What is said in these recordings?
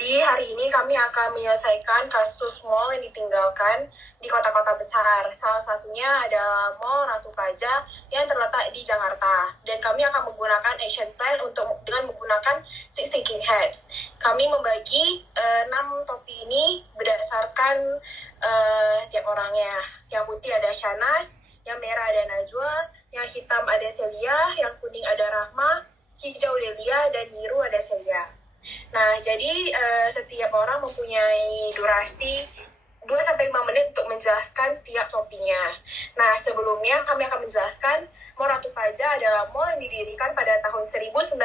Jadi hari ini kami akan menyelesaikan kasus mall yang ditinggalkan di kota-kota besar. Salah satunya ada Mall Ratu Plaza yang terletak di Jakarta. Dan kami akan menggunakan action plan dengan menggunakan Six Thinking Hats. Kami membagi 6 topik ini berdasarkan tiap orangnya. Yang putih ada Shanas, yang merah ada Najwa, yang hitam ada Celia, yang kuning ada Rahma, hijau Delia, dan biru ada Celia. Nah, jadi setiap orang mempunyai durasi 2-5 menit untuk menjelaskan tiap topiknya. Nah, sebelumnya kami akan menjelaskan Mall Ratu Plaza adalah mall yang didirikan pada tahun 1980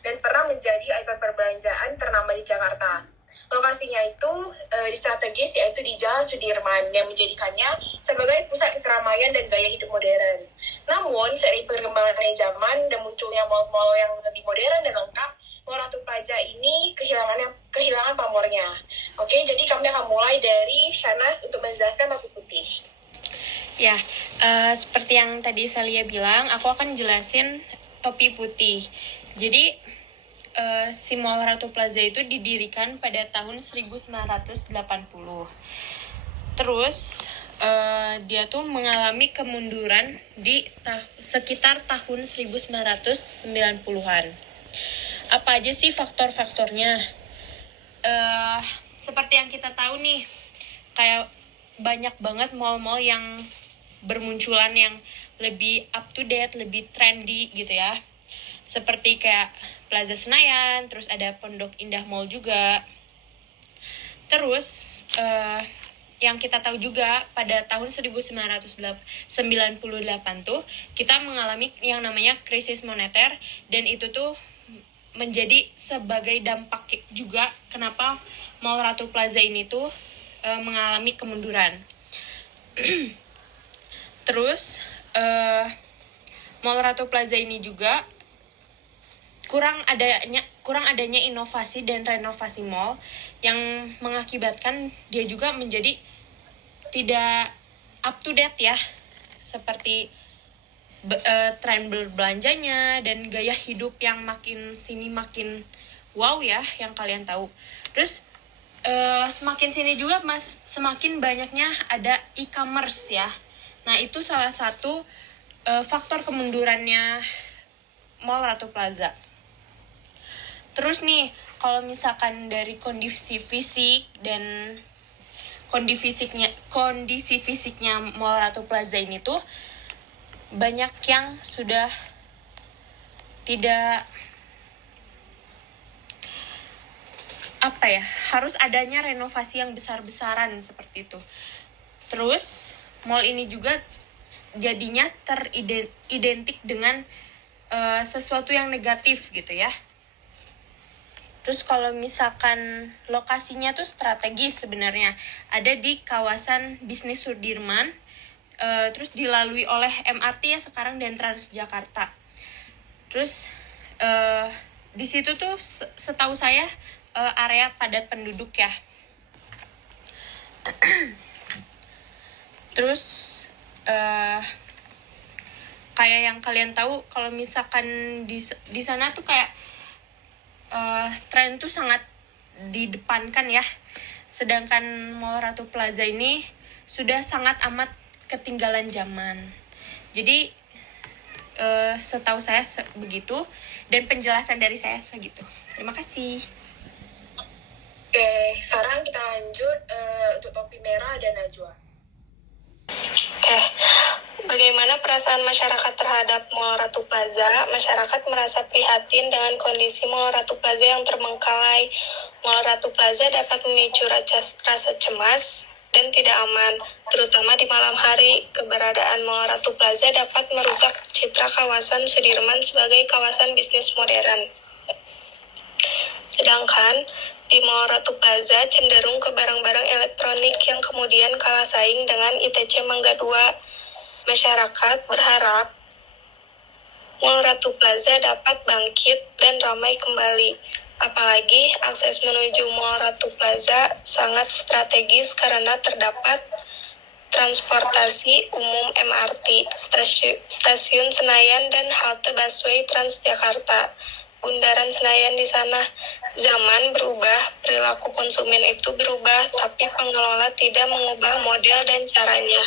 dan pernah menjadi ikon perbelanjaan ternama di Jakarta. Lokasinya itu strategis, yaitu di Jalan Sudirman, yang menjadikannya sebagai pusat keramaian dan gaya hidup modern. Namun, seiring perkembangan zaman dan munculnya mall-mall yang lebih modern dan lengkap, Mall Ratu Plaza ini kehilangan pamornya. Oke, jadi kami akan mulai dari Shanas untuk menjelaskan topi putih. Ya, seperti yang tadi Celia bilang, aku akan jelasin topi putih. Jadi, si Mall Ratu Plaza itu didirikan pada tahun 1980. Terus, dia tuh mengalami kemunduran di sekitar tahun 1990-an. Apa aja sih faktor-faktornya? Seperti yang kita tahu nih, kayak banyak banget mall-mall yang bermunculan yang lebih up to date, lebih trendy gitu ya. Seperti kayak Plaza Senayan, terus ada Pondok Indah Mall juga. Terus yang kita tahu juga pada tahun 1998 tuh kita mengalami yang namanya krisis moneter, dan itu tuh menjadi sebagai dampak juga kenapa Mall Ratu Plaza ini tuh mengalami kemunduran. Terus Mall Ratu Plaza ini juga kurang adanya inovasi dan renovasi mall yang mengakibatkan dia juga menjadi tidak up to date ya, seperti tren berbelanjanya dan gaya hidup yang makin sini makin wow ya, yang kalian tahu. Terus semakin sini juga semakin banyaknya ada e-commerce ya. Nah, itu salah satu faktor kemundurannya Mall Ratu Plaza. Terus nih, kalau misalkan dari kondisi fisik dan kondisi fisiknya Mall Ratu Plaza ini tuh banyak yang sudah tidak harus adanya renovasi yang besar-besaran seperti itu. Terus mall ini juga jadinya teridentik dengan sesuatu yang negatif gitu ya. Terus kalau misalkan lokasinya tuh strategis sebenarnya, ada di kawasan bisnis Sudirman, terus dilalui oleh MRT ya sekarang dan Transjakarta. Terus di situ tuh setahu saya area padat penduduk ya. Terus kayak yang kalian tahu, kalau misalkan di sana tuh kayak tren tuh sangat didepankan ya. Sedangkan Mall Ratu Plaza ini sudah sangat amat ketinggalan zaman. Jadi setahu saya begitu, dan penjelasan dari saya segitu. Terima kasih. Oke, sekarang kita lanjut untuk topi merah dan Najwa. Oke, bagaimana perasaan masyarakat terhadap Mall Ratu Plaza? Masyarakat merasa prihatin dengan kondisi Mall Ratu Plaza yang terbengkalai. Mall Ratu Plaza dapat memicu rasa cemas dan tidak aman, terutama di malam hari. Keberadaan Mall Ratu Plaza dapat merusak citra kawasan Sudirman sebagai kawasan bisnis modern. Sedangkan di Mall Ratu Plaza cenderung ke barang-barang elektronik yang kemudian kalah saing dengan ITC Mangga 2. Masyarakat berharap Mall Ratu Plaza dapat bangkit dan ramai kembali. Apalagi akses menuju Mall Ratu Plaza sangat strategis karena terdapat transportasi umum MRT, stasiun Senayan, dan halte busway Transjakarta. Bundaran Senayan di sana. Zaman berubah, perilaku konsumen itu berubah, tapi pengelola tidak mengubah model dan caranya.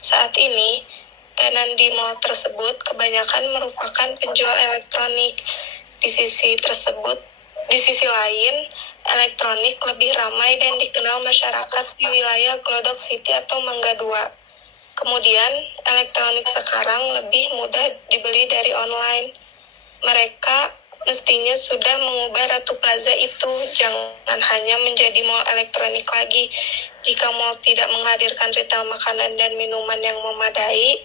Saat ini, tenan di mall tersebut kebanyakan merupakan penjual elektronik. Di sisi lain, elektronik lebih ramai dan dikenal masyarakat di wilayah Glodok City atau Mangga 2. Kemudian, elektronik sekarang lebih mudah dibeli dari online. Mereka mestinya sudah mengubah Ratu Plaza itu, jangan hanya menjadi mall elektronik lagi. Jika mall tidak menghadirkan retail makanan dan minuman yang memadai,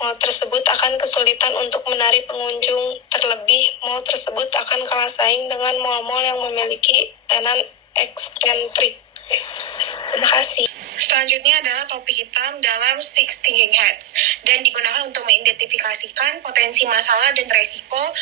mall tersebut akan kesulitan untuk menarik pengunjung. Terlebih, mall tersebut akan kalah saing dengan mall-mall yang memiliki tenan eksentrik. Terima kasih. Selanjutnya adalah topi hitam dalam Six Thinking Hats dan digunakan untuk mengidentifikasikan potensi masalah dan resiko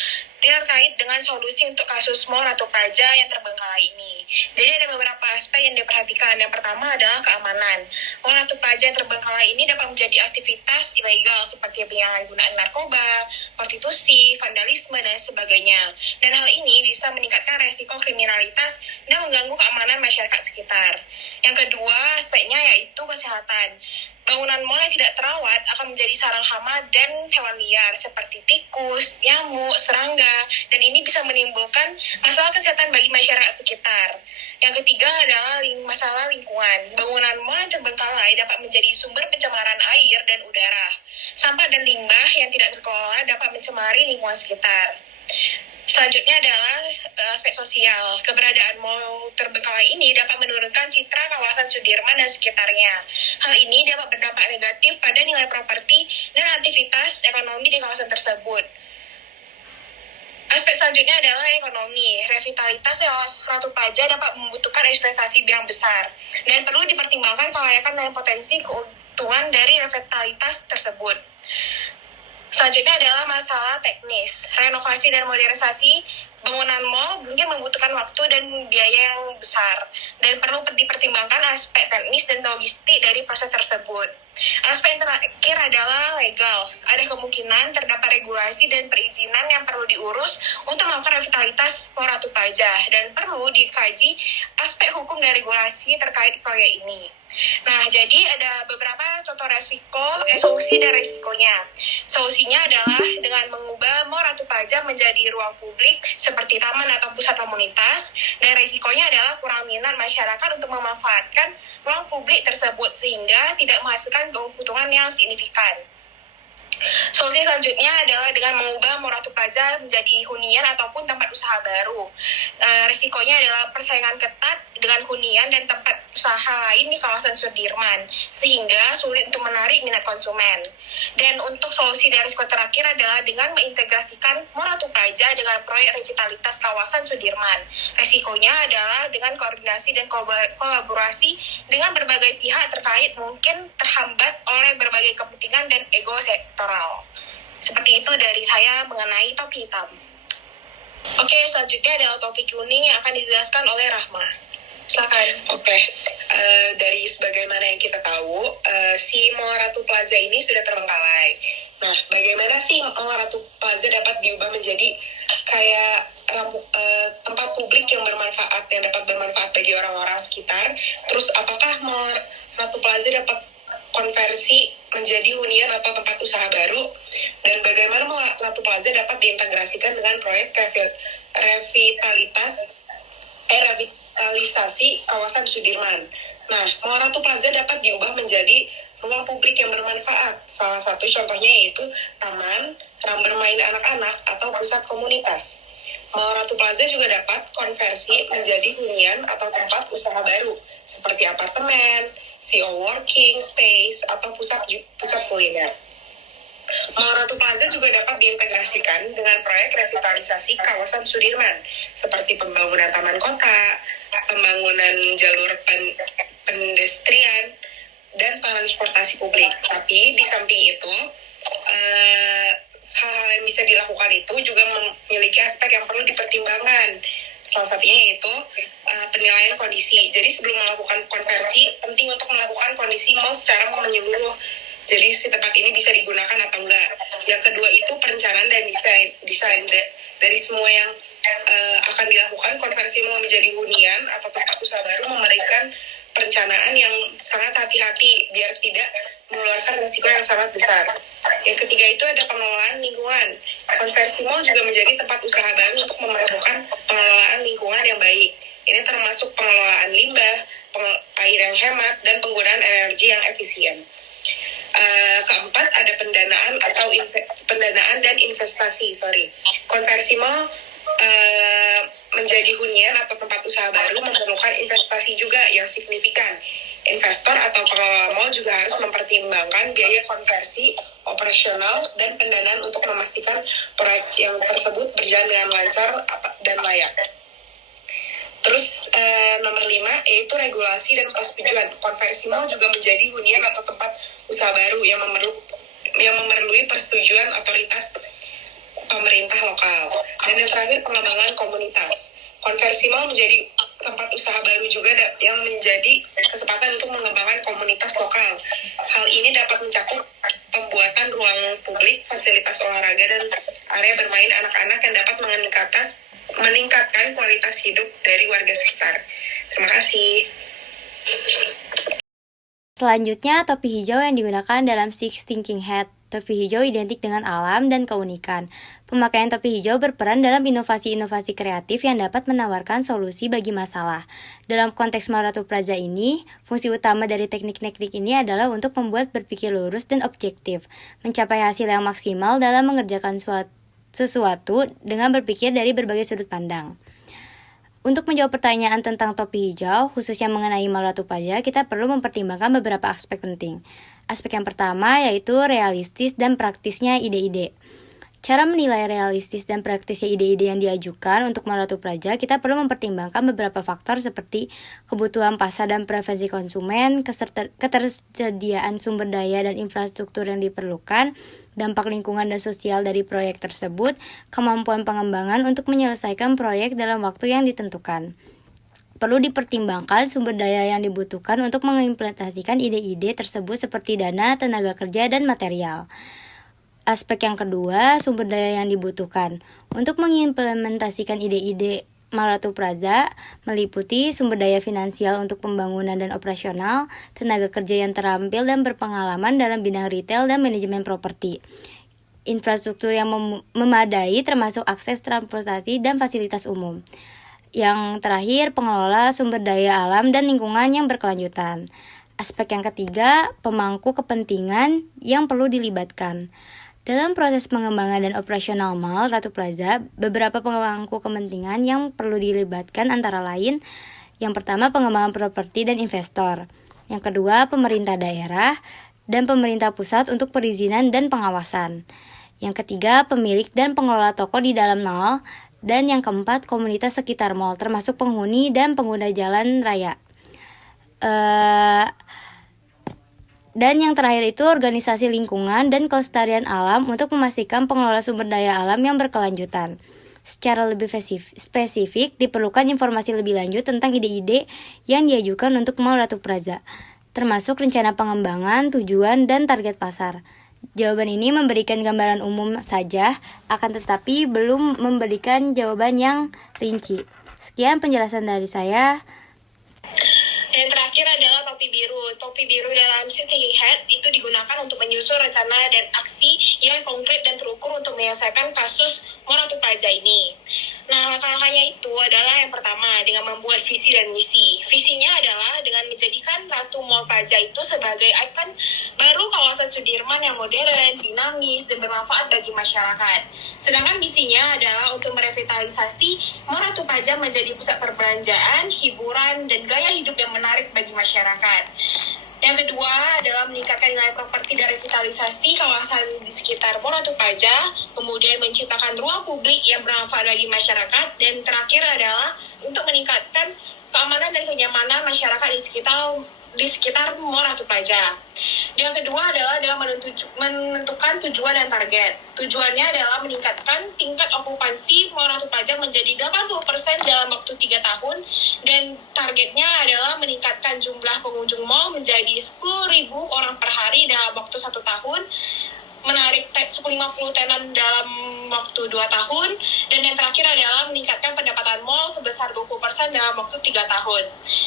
terkait dengan solusi untuk kasus Mall Ratu Plaza yang terbengkalai ini. Jadi ada beberapa aspek yang diperhatikan. Yang pertama adalah keamanan. Mall Ratu Plaza yang terbengkalai ini dapat menjadi aktivitas ilegal seperti penyalahgunaan narkoba, prostitusi, vandalisme, dan sebagainya. Dan hal ini bisa meningkatkan resiko kriminalitas dan mengganggu keamanan masyarakat sekitar. Yang kedua aspeknya yaitu kesehatan. Bangunan mall yang tidak terawat akan menjadi sarang hama dan hewan liar seperti tikus, nyamuk, serangga, dan ini bisa menimbulkan masalah kesehatan bagi masyarakat sekitar. Yang ketiga adalah masalah lingkungan. Bangunan mall yang terbengkalai dapat menjadi sumber pencemaran air dan udara. Sampah dan limbah yang tidak terkelola dapat mencemari lingkungan sekitar. Selanjutnya adalah aspek sosial. Keberadaan mall terbengkalai ini dapat menurunkan citra kawasan Sudirman dan sekitarnya. Hal ini dapat berdampak negatif pada nilai properti dan aktivitas ekonomi di kawasan tersebut. Aspek selanjutnya adalah ekonomi. Revitalitas Ratu Plaza dapat membutuhkan investasi yang besar dan perlu dipertimbangkan kelayakan dan potensi keuntungan dari revitalitas tersebut. Selanjutnya adalah masalah teknis. Renovasi dan modernisasi bangunan mall mungkin membutuhkan waktu dan biaya yang besar dan perlu dipertimbangkan aspek teknis dan logistik dari proses tersebut. Aspek yang terakhir adalah legal. Ada kemungkinan terdapat regulasi dan perizinan yang perlu diurus untuk melakukan revitalitas Mall Ratu Plaza dan perlu dikaji aspek hukum dan regulasi terkait proyek ini. Nah, jadi ada beberapa contoh solusi dan resikonya. Solusinya adalah dengan mengubah Mall Ratu Plaza menjadi ruang publik seperti taman atau pusat komunitas, dan resikonya adalah kurang minat masyarakat untuk memanfaatkan ruang publik tersebut sehingga tidak menghasilkan keuntungan yang signifikan. Solusi selanjutnya adalah dengan mengubah Mall Ratu Plaza menjadi hunian ataupun tempat usaha baru. Risikonya adalah persaingan ketat dengan hunian dan tempat usaha lain di kawasan Sudirman, sehingga sulit untuk menarik minat konsumen. Dan untuk solusi dari risiko terakhir adalah dengan mengintegrasikan Mall Ratu Plaza dengan proyek revitalitas kawasan Sudirman. Risikonya adalah dengan koordinasi dan kolaborasi dengan berbagai pihak terkait mungkin terhambat oleh berbagai kepentingan dan ego sektoral. Seperti itu dari saya mengenai topi hitam. Oke, selanjutnya adalah topik kuning yang akan dijelaskan oleh Rahma. Silakan. Oke, dari sebagaimana yang kita tahu, si Mall Ratu Plaza ini sudah terbengkalai. Nah, bagaimana sih Mall Ratu Plaza dapat diubah menjadi kayak tempat publik yang bermanfaat, yang dapat bermanfaat bagi orang-orang sekitar? Terus apakah Mall Ratu Plaza dapat konversi menjadi hunian atau tempat usaha baru, dan bagaimana Mall Ratu Plaza dapat diintegrasikan dengan proyek revitalisasi kawasan Sudirman. Nah, Mall Ratu Plaza dapat diubah menjadi ruang publik yang bermanfaat. Salah satu contohnya yaitu taman, ram bermain anak-anak, atau pusat komunitas. Mall Ratu Plaza juga dapat konversi menjadi hunian atau tempat usaha baru, seperti apartemen, co-working space, atau pusat kuliner. Mall Ratu Plaza juga dapat diintegrasikan dengan proyek revitalisasi kawasan Sudirman, seperti pembangunan taman kota, pembangunan jalur pedestrian, dan transportasi publik. Tapi di samping itu, hal-hal yang bisa dilakukan itu juga memiliki aspek yang perlu dipertimbangkan. Salah satunya yaitu penilaian kondisi. Jadi sebelum melakukan konversi, penting untuk melakukan kondisi mall secara menyeluruh. Jadi si tempat ini bisa digunakan atau enggak. Yang kedua itu perencanaan dan desain dari semua yang akan dilakukan konversi mall menjadi hunian atau tempat usaha baru memberikan perencanaan yang sangat hati-hati biar tidak mengeluarkan risiko yang sangat besar. Yang ketiga itu ada pengelolaan lingkungan. Konversi mall juga menjadi tempat usaha baru untuk memerlukan pengelolaan lingkungan yang baik. Ini termasuk pengelolaan limbah, air yang hemat, dan penggunaan energi yang efisien. Keempat ada pendanaan dan investasi. Konversi mall menjadi hunian atau tempat usaha baru memerlukan investasi juga yang signifikan. Investor atau pengelola mall juga harus mempertimbangkan biaya konversi, operasional, dan pendanaan untuk memastikan proyek yang tersebut berjalan dengan lancar dan layak. Terus nomor 5 yaitu regulasi dan persetujuan. Konversi mall juga menjadi hunian atau tempat usaha baru yang memerlukan persetujuan otoritas pemerintah lokal. Dan yang terakhir pengembangan komunitas. Konversi mall menjadi tempat usaha baru juga yang menjadi kesempatan untuk mengembangkan komunitas lokal. Hal ini dapat mencakup pembuatan ruang publik, fasilitas olahraga, dan area bermain anak-anak yang dapat meningkatkan kualitas hidup dari warga sekitar. Terima kasih. Selanjutnya, topi hijau yang digunakan dalam Six Thinking Hat. Topi hijau identik dengan alam dan keunikan. Pemakaian topi hijau berperan dalam inovasi-inovasi kreatif yang dapat menawarkan solusi bagi masalah. Dalam konteks Mall Ratu Plaza ini, fungsi utama dari teknik-teknik ini adalah untuk membuat berpikir lurus dan objektif, mencapai hasil yang maksimal dalam mengerjakan sesuatu dengan berpikir dari berbagai sudut pandang. Untuk menjawab pertanyaan tentang topi hijau, khususnya mengenai Mall Ratu Plaza, kita perlu mempertimbangkan beberapa aspek penting. Aspek yang pertama yaitu realistis dan praktisnya ide-ide. Cara menilai realistis dan praktisnya ide-ide yang diajukan untuk Mall Ratu Plaza, kita perlu mempertimbangkan beberapa faktor seperti kebutuhan pasar dan preferensi konsumen, ketersediaan sumber daya dan infrastruktur yang diperlukan, dampak lingkungan dan sosial dari proyek tersebut, kemampuan pengembangan untuk menyelesaikan proyek dalam waktu yang ditentukan. Perlu dipertimbangkan sumber daya yang dibutuhkan untuk mengimplementasikan ide-ide tersebut seperti dana, tenaga kerja, dan material. Aspek yang kedua, sumber daya yang dibutuhkan. Untuk mengimplementasikan ide-ide Mall Ratu Plaza meliputi sumber daya finansial untuk pembangunan dan operasional, tenaga kerja yang terampil dan berpengalaman dalam bidang retail dan manajemen properti, infrastruktur yang memadai termasuk akses transportasi dan fasilitas umum. Yang terakhir, pengelola sumber daya alam dan lingkungan yang berkelanjutan. Aspek yang ketiga, pemangku kepentingan yang perlu dilibatkan. Dalam proses pengembangan dan operasional Mall Ratu Plaza, beberapa pemangku kepentingan yang perlu dilibatkan antara lain, yang pertama pengembangan properti dan investor. Yang kedua, pemerintah daerah dan pemerintah pusat untuk perizinan dan pengawasan. Yang ketiga, pemilik dan pengelola toko di dalam mall. Dan yang keempat, komunitas sekitar mall, termasuk penghuni dan pengguna jalan raya. Dan yang terakhir itu organisasi lingkungan dan kelestarian alam untuk memastikan pengelola sumber daya alam yang berkelanjutan. Secara lebih spesifik, diperlukan informasi lebih lanjut tentang ide-ide yang diajukan untuk Mall Ratu Plaza, termasuk rencana pengembangan, tujuan, dan target pasar. Jawaban ini memberikan gambaran umum saja, akan tetapi belum memberikan jawaban yang rinci. Sekian penjelasan dari saya. Dan terakhir adalah topi biru. Topi biru dalam Thinking Hats itu digunakan untuk menyusun rencana dan aksi yang konkret dan terukur untuk menyelesaikan kasus Mall Ratu Plaza ini. Nah, langkah-langkahnya itu adalah yang pertama, dengan membuat visi dan misi. Visinya adalah dengan menjadikan Ratu Mall Plaza itu sebagai ikon baru kawasan Sudirman yang modern, dinamis, dan bermanfaat bagi masyarakat. Sedangkan misinya adalah untuk merevitalisasi Mall Ratu Plaza menjadi pusat perbelanjaan, hiburan, dan gaya hidup yang menarik bagi masyarakat. Yang kedua adalah meningkatkan nilai properti dan revitalisasi kawasan di sekitar Mall Ratu Plaza, kemudian menciptakan ruang publik yang bermanfaat bagi masyarakat, dan terakhir adalah untuk meningkatkan keamanan dan kenyamanan masyarakat di sekitar Mall Ratu Plaza. Yang kedua adalah dengan menentukan tujuan dan target. Tujuannya adalah meningkatkan tingkat okupansi Mall Ratu Plaza menjadi 80% dalam waktu 3 tahun, dan targetnya adalah meningkatkan jumlah pengunjung mall menjadi 10.000 orang per hari dalam waktu 1 tahun. menarik 50 tenan dalam waktu 2 tahun, dan yang terakhir adalah meningkatkan pendapatan mall sebesar 20% dalam waktu 3 tahun.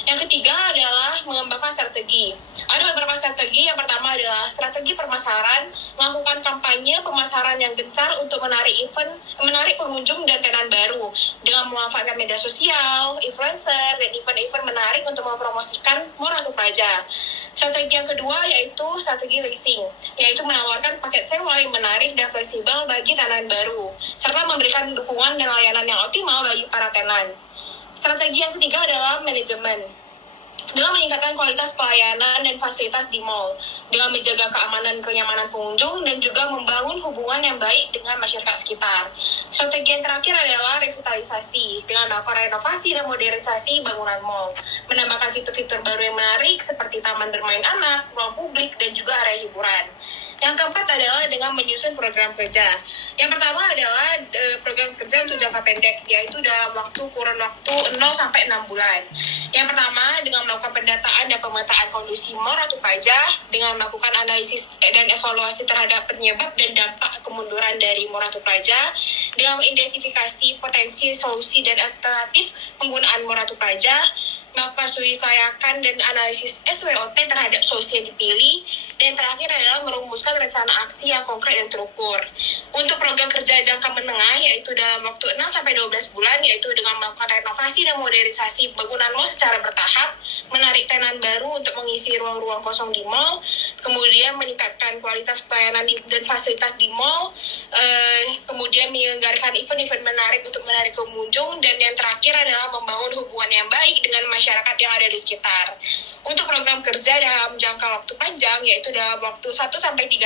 Yang ketiga adalah mengembangkan strategi. Ada beberapa strategi. Yang pertama adalah strategi pemasaran, melakukan kampanye pemasaran yang gencar untuk menarik pengunjung dan tenan baru dengan memanfaatkan media sosial, influencer, dan event-event menarik untuk mempromosikan Mall Ratu Plaza. Strategi yang kedua yaitu strategi leasing, yaitu menawarkan paket sewa yang menarik dan fleksibel bagi tenan baru, serta memberikan dukungan dan layanan yang optimal bagi para tenan. Strategi yang ketiga adalah manajemen, dengan meningkatkan kualitas pelayanan dan fasilitas di mall, dengan menjaga kenyamanan pengunjung, dan juga membangun hubungan yang baik dengan masyarakat sekitar. Strategi yang terakhir adalah revitalisasi, dengan melakukan renovasi dan modernisasi bangunan mall, menambahkan fitur-fitur baru yang menarik seperti taman bermain anak, ruang publik, dan juga area hiburan. Yang keempat adalah dengan menyusun program kerja. Yang pertama adalah program kerja untuk jangka pendek, yaitu dalam kurun waktu 0 sampai 6 bulan. Yang pertama, dengan melakukan pendataan dan pemetaan kondisi Mall Ratu Plaza, dengan melakukan analisis dan evaluasi terhadap penyebab dan dampak kemunduran dari Mall Ratu Plaza, dengan mengidentifikasi potensi, solusi, dan alternatif penggunaan Mall Ratu Plaza, melakukan studi kelayakan dan analisis SWOT terhadap solusi yang dipilih, dan terakhir adalah merumuskan rencana aksi yang konkret dan terukur. Untuk program kerja jangka menengah, yaitu dalam waktu 6-12 bulan, yaitu dengan melakukan renovasi dan modernisasi bangunan mall secara bertahap, menarik tenan baru untuk mengisi ruang-ruang kosong di mall, kemudian meningkatkan kualitas pelayanan dan fasilitas di mall, kemudian menyelenggarakan event-event menarik untuk menarik pengunjung, dan yang terakhir adalah membangun hubungan yang baik dengan masyarakat yang ada di sekitar. Untuk program kerja dalam jangka waktu panjang, yaitu dalam waktu 1-3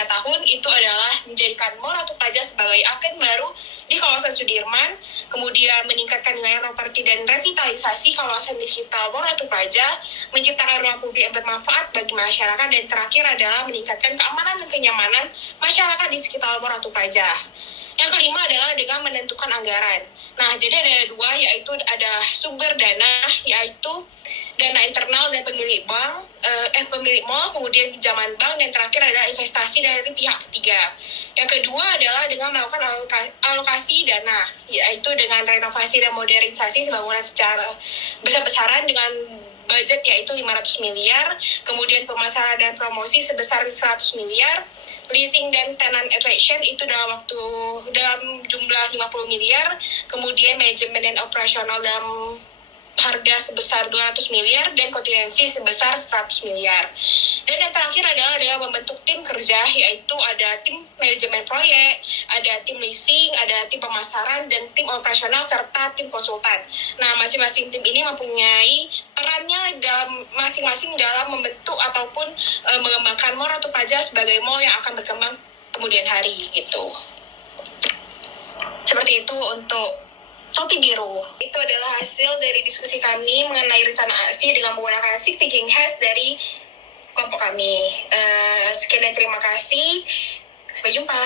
tahun, itu adalah menjadikan Mall Ratu Plaza sebagai agen baru di kawasan Sudirman, kemudian meningkatkan nilai properti dan revitalisasi kawasan di sekitar Mall Ratu Plaza, menciptakan ruang publik yang bermanfaat bagi masyarakat, dan terakhir adalah meningkatkan keamanan dan kenyamanan masyarakat di sekitar Mall Ratu Plaza. Yang kelima adalah dengan menentukan anggaran. Nah, jadi ada dua, yaitu ada sumber dana, yaitu dana internal dan pemilik mall, kemudian pinjaman bank, dan terakhir adalah investasi dari pihak ketiga. Yang kedua adalah dengan melakukan alokasi dana, yaitu dengan renovasi dan modernisasi bangunan secara besar-besaran dengan budget yaitu 500 miliar, kemudian pemasaran dan promosi sebesar 100 miliar, leasing dan tenant attraction itu dalam jumlah 50 miliar, kemudian manajemen dan operasional dalam harga sebesar 200 miliar, dan kontingensi sebesar 100 miliar. Dan yang terakhir adalah dengan membentuk tim kerja, yaitu ada tim manajemen proyek, ada tim leasing, ada tim pemasaran, dan tim operasional, serta tim konsultan. Nah, masing-masing tim ini mempunyai perannya masing-masing dalam membentuk ataupun mengembangkan Mall Ratu Plaza sebagai mall yang akan berkembang kemudian hari gitu. Seperti itu untuk Topi Biru. Itu adalah hasil dari diskusi kami mengenai rencana aksi dengan menggunakan Six Thinking Hats dari kelompok kami. Sekian dan terima kasih. Sampai jumpa.